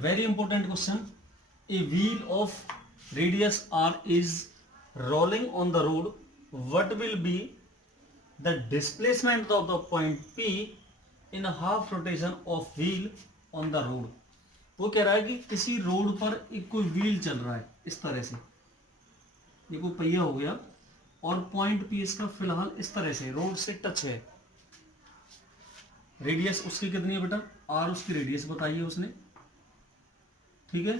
very important question. A wheel of radius r is rolling on the road. What will be the displacement of the point P in a half rotation of wheel on the road? वो कह रहा है कि किसी road पर एक कोई wheel चल रहा है इस तरह से, ये कोई पहिया हो गया और पॉइंट पी इसका फिलहाल इस तरह से रोड से टच है। रेडियस उसकी कितनी है बेटा? आर उसकी रेडियस बताइए उसने, ठीक है।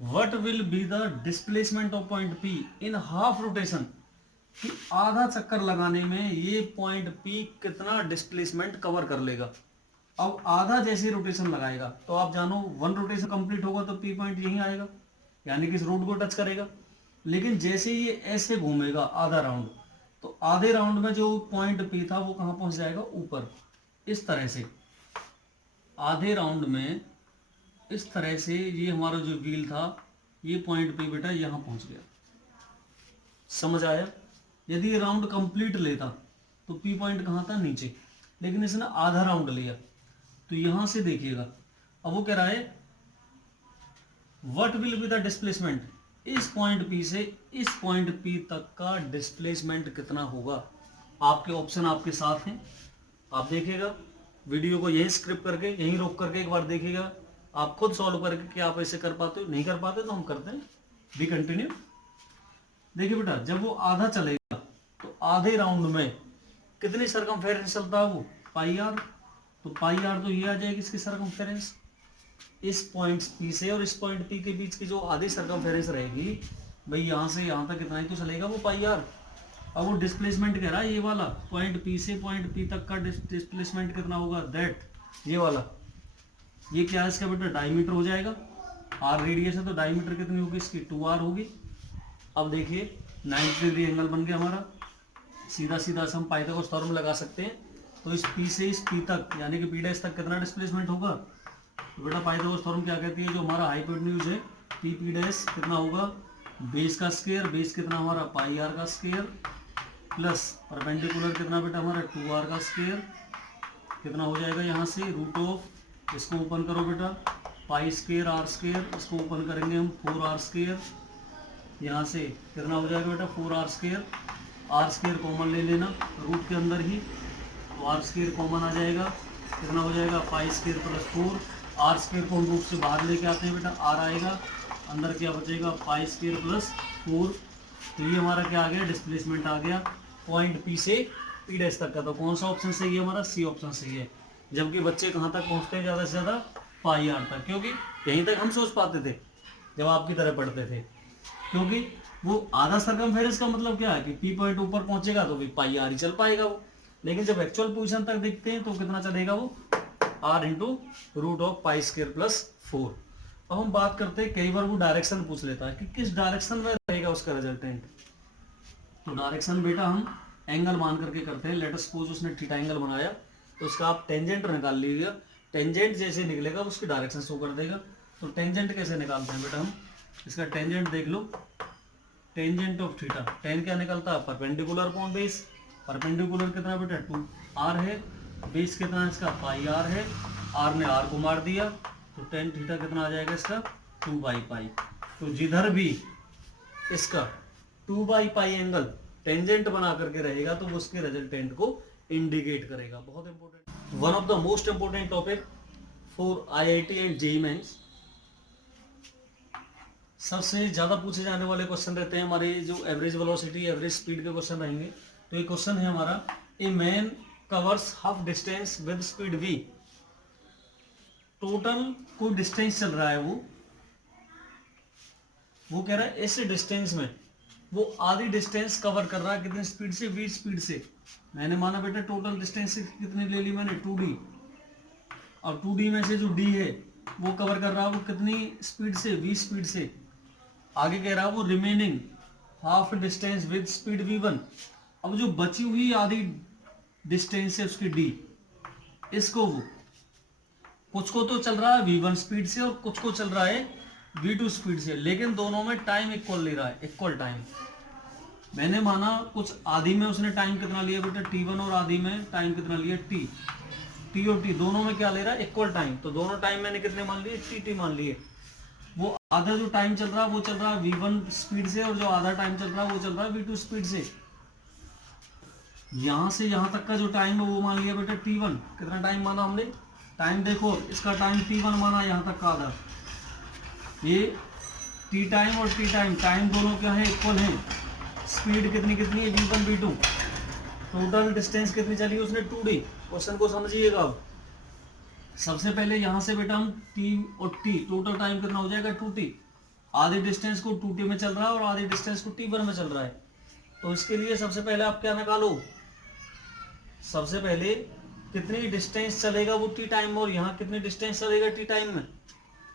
What will be the displacement of point P in half rotation, कि आधा चक्कर लगाने में ये पॉइंट पी कितना डिस्प्लेसमेंट कवर कर लेगा। अब आधा जैसे रोटेशन लगाएगा तो आप जानो 1 रोटेशन कंप्लीट होगा तो पी पॉइंट यहीं आएगा, यानी कि इस रोड को टच करेगा। लेकिन जैसे ये ऐसे घूमेगा आधा राउंड, तो आधे राउंड में जो पॉइंट पी था वो कहाँ पहुंच जाएगा? ऊपर। इस तरह से आधे राउंड में इस तरह से ये हमारा जो व्हील था, ये पॉइंट पी बेटा यहाँ पहुंच गया। समझ आया? यदि ये राउंड कंप्लीट लेता तो पी पॉइंट कहाँ था? नीचे। लेकिन इसने आधा राउंड लिया, तो यहां से देखिएगा। अब वो कह रहा है what will be the displacement, इस पॉइंट पी से इस पॉइंट पी तक का डिस्प्लेसमेंट कितना होगा। आपके ऑप्शन आपके साथ हैं, आप देखिएगा वीडियो को यही स्क्रिप्ट करके यहीं रोक करके एक बार देखिएगा, आप खुद सॉल्व करके कि आप ऐसे कर पाते हो। नहीं कर पाते तो हम करते हैं, बी कंटिन्यू। देखिए बेटा, जब वो आधा चलेगा तो आधे राउंड में कितनी सरकमफेरेंस चलता है वो? पाई आर। तो पाई आर तो ये आ जाएगी इसकी सरकमफेरेंस। इस पॉइंट पी से और इस पॉइंट पी के बीच की जो आधी सरकमफेरेंस रहेगी भाई, यहाँ से यहाँ तक कितना ही तो चलेगा वो पाई आर। अब वो डिस्प्लेसमेंट कह रहा है ये वाला पॉइंट पी से पॉइंट पी तक का डिस्प्लेसमेंट कितना होगा? दैट ये वाला, ये क्या है इसका बेटा? डायमीटर हो जाएगा। आर रेडियस है तो डायमीटर कितनी होगी इसकी? 2r होगी। अब देखिए 90 डिग्री एंगल बन गया हमारा। सीधा सीधा से हम पाइथागोरस थ्योरम लगा सकते हैं। तो इस P से इस P तक यानी कि P' तक कितना डिस्प्लेसमेंट होगा? तो बेटा पाइथागोरस थ्योरम क्या कहती है, जो हमारा हाइपोटेन्यूज है P' कितना होगा? बेस का स्क्वायर, बेस कितना हमारा? पाई आर का स्क्वायर, प्लस परपेंडिकुलर कितना बेटा हमारा? 2r का स्क्वायर। कितना हो जाएगा यहाँ से? रूट ऑफ, इसको ओपन करो बेटा, पाई स्क्वायर आर स्क्वायर, इसको ओपन करेंगे हम 4r स्क्वायर। यहाँ से कितना हो जाएगा बेटा? 4r square. Are square common ले लेना रूट के अंदर ही, तो आर स्क्वायर कॉमन आ जाएगा। कितना हो जाएगा? Pi square plus 4। R square को हम रूट से बाहर लेके आते हैं बेटा, आर आएगा, अंदर क्या बचेगा? पाई स्क्वायर प्लस 4। तो ये हमारा क्या आ गया? डिस्प्लेसमेंट आ गया पॉइंट पी से पी डैश तक का। तो कौन सा ऑप्शन सही है हमारा? सी ऑप्शन सही है। जबकि बच्चे कहाँ तक पहुँचते हैं ज़्यादा से ज़्यादा? पाई आर तक, क्योंकि यहीं तक हम सोच पाते थे जब आपकी तरह पढ़ते थे। क्योंकि वो आधा सरकमफेरेंस का मतलब क्या है कि पी पॉइंट ऊपर पहुंचेगा तो भी पाई आर ही चल पाएगा वो। लेकिन जब एक्चुअल पोजीशन तक देखते हैं तो कितना चलेगा वो? R into root of pi square plus 4। अब हम बात करते हैं, कई बार वो डायरेक्शन पूछ लेता है कि किस डायरेक्शन में रहेगा उसका रिजल्टेंट। तो डायरेक्शन बेटा हम एंगल मान करके करते हैं। लेट अस सपोज उसने थीटा एंगल बनाया, तो उसका आप टेंजेंट निकाल लीजिएगा। टेंजेंट जैसे निकलेगा उसकी डायरेक्शन शो कर देगा। तो टेंजेंट कैसे निकालते हैं बेटा हम? इसका टेंजेंट देख लो, टेंजेंट ऑफ थीटा, टेन क्या निकलता है? Perpendicular upon base. परपेंडिकुलर कितना बेटा? 2r है। बेस कितना इसका? पाई आर है। आर ने आर को मार दिया, तो टेन थीटा कितना आ जाएगा इसका? 2/पाई। तो जिधर भी इसका 2/पाई एंगल टेंजेंट बना करके रहेगा तो वो उसके रिजल्टेंट को इंडिकेट करेगा। बहुत important, one of the most important topic for IIT and JEE mains. सबसे ज़्यादा पूछे जाने वाले क्वेश्चन रहते हैं हमारे जो एवरेज वेलोसिटी, एवरेज स्पीड के क्वेश्चन रहेंगे। तो ये क्वेश्चन है हमारा, a man covers half distance with speed v। Total कोई डिस्टेंस चल रहा है, वो कह रहा है इस डिस्टेंस में वो आधी डिस्टेंस कवर कर रहा है कितनी स्पीड से? v स्पीड से। मैंने माना बेटा टोटल डिस्टेंस कितनी ले ली मैंने? 2d। अब 2d में से जो d है वो कवर कर रहा है वो कितनी स्पीड से? v स्पीड से। आगे कह रहा है वो remaining half distance with speed v1। अब जो बची हुई आधी डिस्टेंस है उसकी d, इसको वो कुछ को तो चल रहा है v1 स्पीड से और कुछ को चल रहा है v2 स्पीड से, लेकिन दोनों में टाइम इक्वल ले रहा है, इक्वल टाइम। मैंने माना कुछ आधी में उसने टाइम कितना लिया बेटा? t1, और आधी में टाइम कितना लिया? t। टी और टी दोनों में क्या ले रहा है, इक्वल टाइम। तो दोनों टाइम मैंने कितने मान लिए, टी टी मान लिए। वो आधा जो टाइम चल रहा है वो चल रहा है v1 स्पीड से, और जो आधा टाइम चल रहा है वो चल रहा है v2 स्पीड से। यहां से यहां तक का जो टाइम है वो मान लिया बेटा t1। कितना टाइम माना हमने, टाइम देखो इसका टाइम t1 माना, यहां तक का आधा। ये टी टाइम और टी टाइम, टाइम दोनों क्या है, इक्वल है। स्पीड कितनी कितनी है, v1 v2। टोटल डिस्टेंस कितनी चली उसने, 2d। क्वेश्चन को समझिएगा। अब सबसे पहले यहां से बेटा हम t और t, टोटल टाइम कितना हो जाएगा 2t। आधे डिस्टेंस को 2t में चल रहा है और आधे डिस्टेंस को t1 में चल रहा है। तो इसके लिए सबसे पहले आप क्या निकालो, सबसे पहले कितनी डिस्टेंस चलेगा वो टी टाइम, और यहाँ कितनी डिस्टेंस चलेगा टी टाइम में।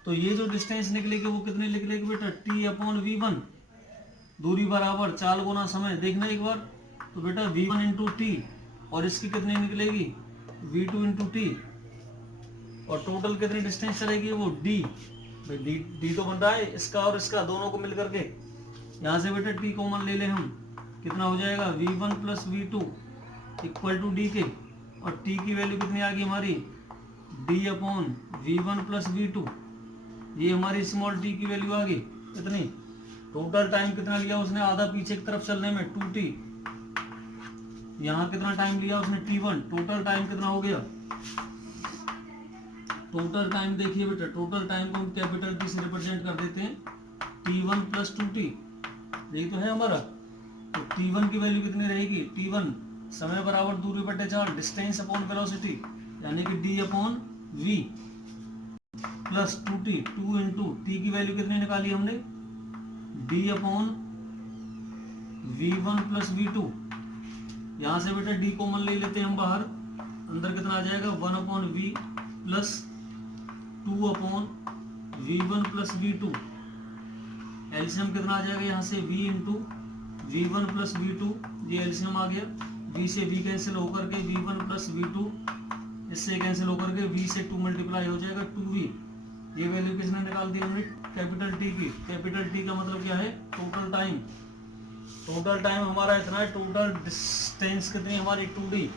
तो ये जो डिस्टेंस निकलेगी वो कितनी निकलेगी बेटा, t/v1। दूरी बराबर 4 गुना समय, देखना एक बार। तो बेटा v1 इंटू टी, और इसकी कितनी निकलेगी v2 इंटू टी, और टोटल कितनी डिस्टेंस चलेगी वो d। भाई d तो बन रहा है इसका और इसका, दोनों को मिलकर के। यहाँ से बेटा t कॉमन ले ले हम, कितना हो जाएगा v1 plus v2 equal to D के, और t की वैल्यू कितनी आ गई हमारी, d/v1 प्लस v2। ये हमारी स्मॉल t की वैल्यू आ गई कितनी। टोटल टाइम कितना लिया उसने, आधा पीछे की तरफ चलने में 2t। यहाँ कितना टाइम लिया उसने, t1। टोटल टाइम कितना हो गया, टोटल टाइम देखिए बेटा, टोटल टाइम को हम कैपिटल टी से रिप्रेजेंट कर देते हैं, t1 प्लस 2t। यही तो है हमारा। तो t1 की वैल्यू कितनी रहेगी, t1 समय बराबर दूरी बटे 4, डिस्टेंस अपॉन वेलोसिटी, यानी कि d/v plus 2t। 2 into T की वैल्यू कितनी निकाली हमने, d/v1 प्लस v2। यहाँ से बेटा d कॉमन ले लेते हैं हम बाहर, अंदर कितना आ जाएगा 1/v plus 2/v1 plus v2। LCM कितना आ जाएगा यहाँ से, v into v1 plus v2, ये एलसीएम आ गया। v से v कैंसिल होकर के v1 प्लस v2, इससे कैंसिल होकर के v से 2 मल्टीप्लाई हो जाएगा 2v। ये वैल्यू किसने निकाल दी हमने, कैपिटल टी की। कैपिटल टी का मतलब क्या है, टोटल टाइम। टोटल टाइम हमारा इतना है, टोटल डिस्टेंस कितनी हमारी 2d।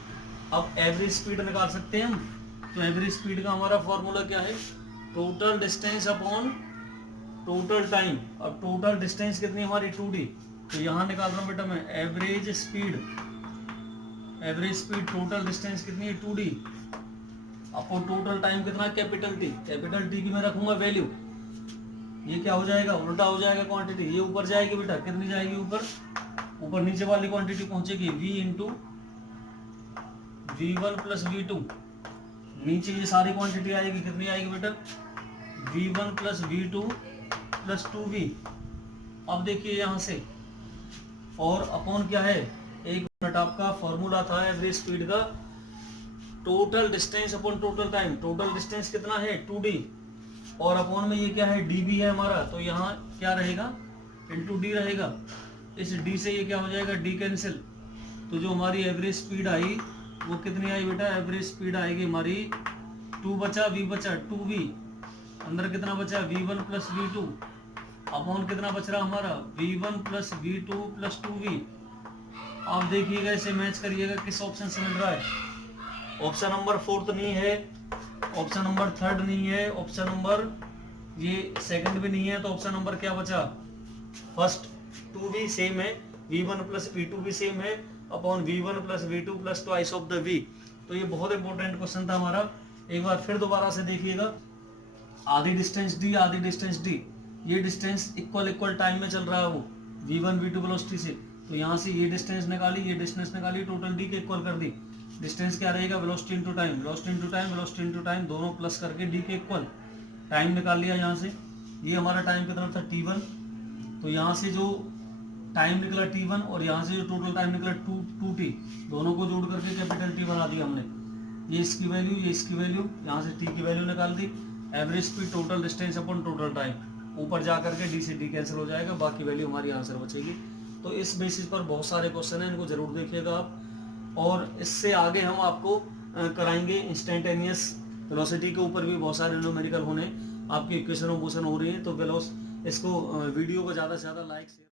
अब एवरेज स्पीड निकाल सकते हैं हम। तो एवरेज स्पीड का हमारा फॉर्मूला क्या है, total distance upon total time. अब टोटल डिस्टेंस कितनी हमारी 2d, तो यहाँ निकाल रहा हूँ बेटा मैं average speed. Average speed total distance कितनी है 2d, आपको टोटल टाइम कितना, कैपिटल टी। कैपिटल टी की मैं रखूंगा वैल्यू, ये क्या हो जाएगा, उल्टा हो जाएगा क्वांटिटी। ये ऊपर जाएगी बेटा, कितनी जाएगी ऊपर, ऊपर नीचे वाली क्वांटिटी पहुंचेगी v into v1 plus v2। नीचे ये सारी क्वांटिटी आएगी, कितनी आएगी बेटा, v1 plus v2 plus 2v। अब देखिए यहाँ से, और अपॉन क्या है, एक मिनट आपका फॉर्मूला था एवरेज स्पीड का, total distance upon total time. Total distance कितना है 2d, और अपॉन में ये क्या है db है हमारा, तो यहाँ क्या रहेगा इंटू डी रहेगा। इस d से ये क्या हो जाएगा, d कैंसिल। तो जो हमारी एवरेज स्पीड आई वो कितनी आई बेटा, एवरेज स्पीड आएगी हमारी 2 बचा v बचा 2v, अंदर कितना बचा v1 प्लस v2, अपॉन कितना बच रहा हमारा v1 plus v2 plus 2v। आप देखिएगा, इसे मैच करिएगा किस ऑप्शन से मिल रहा है। ऑप्शन नंबर 4 नहीं है, ऑप्शन नंबर 3 नहीं है, ऑप्शन नंबर ये 2 भी नहीं है, तो ऑप्शन नंबर क्या बचा, फर्स्ट 2v सेम है, v1 प्लस v2 भी सेम है, upon v1 plus v2 plus twice of the v। तो ये बहुत इंपॉर्टेंट क्वेश्चन था हमारा। एक बार फिर दोबारा से देखिएगा, आधी डिस्टेंस d, आधी डिस्टेंस d, ये डिस्टेंस इक्वल टाइम में चल रहा है वो v1 v2 वेलोसिटी से। तो यहाँ से ये डिस्टेंस निकाली, ये डिस्टेंस निकाली, टोटल d के इक्वल कर दी। डिस्टेंस क्या रहेगा, velocity into time, velocity into time, velocity into time, दोनों प्लस करके d के इक्वल। टाइम निकाल लिया यहाँ से, ये हमारा टाइम कितना था t1। तो यहाँ से जो टाइम निकला t1 और यहाँ से जो टोटल टाइम निकला 2t, दोनों को जोड़ करके कैपिटल T बना दिया हमने। ये इसकी वैल्यू, ये इसकी वैल्यू, यहाँ से t की वैल्यू निकाल दी। Average speed total distance upon total time, ऊपर जा करके d से d कैंसिल हो जाएगा, बाकी वैल्यू हमारी आंसर बचेगी। तो इस बेसिस पर बहुत सारे क्वेश्चन हैं, इनको जरूर देखिएगा आप। और इससे आगे हम आपको कराएंगे इंस्टेंटेनियस वेलोसिटी के ऊपर भी बहुत सारे न्यूमेरिकल होने, आपके इक्वेशन हो रही है। तो इसको वीडियो को ज़्यादा से ज़्यादा लाइक शेयर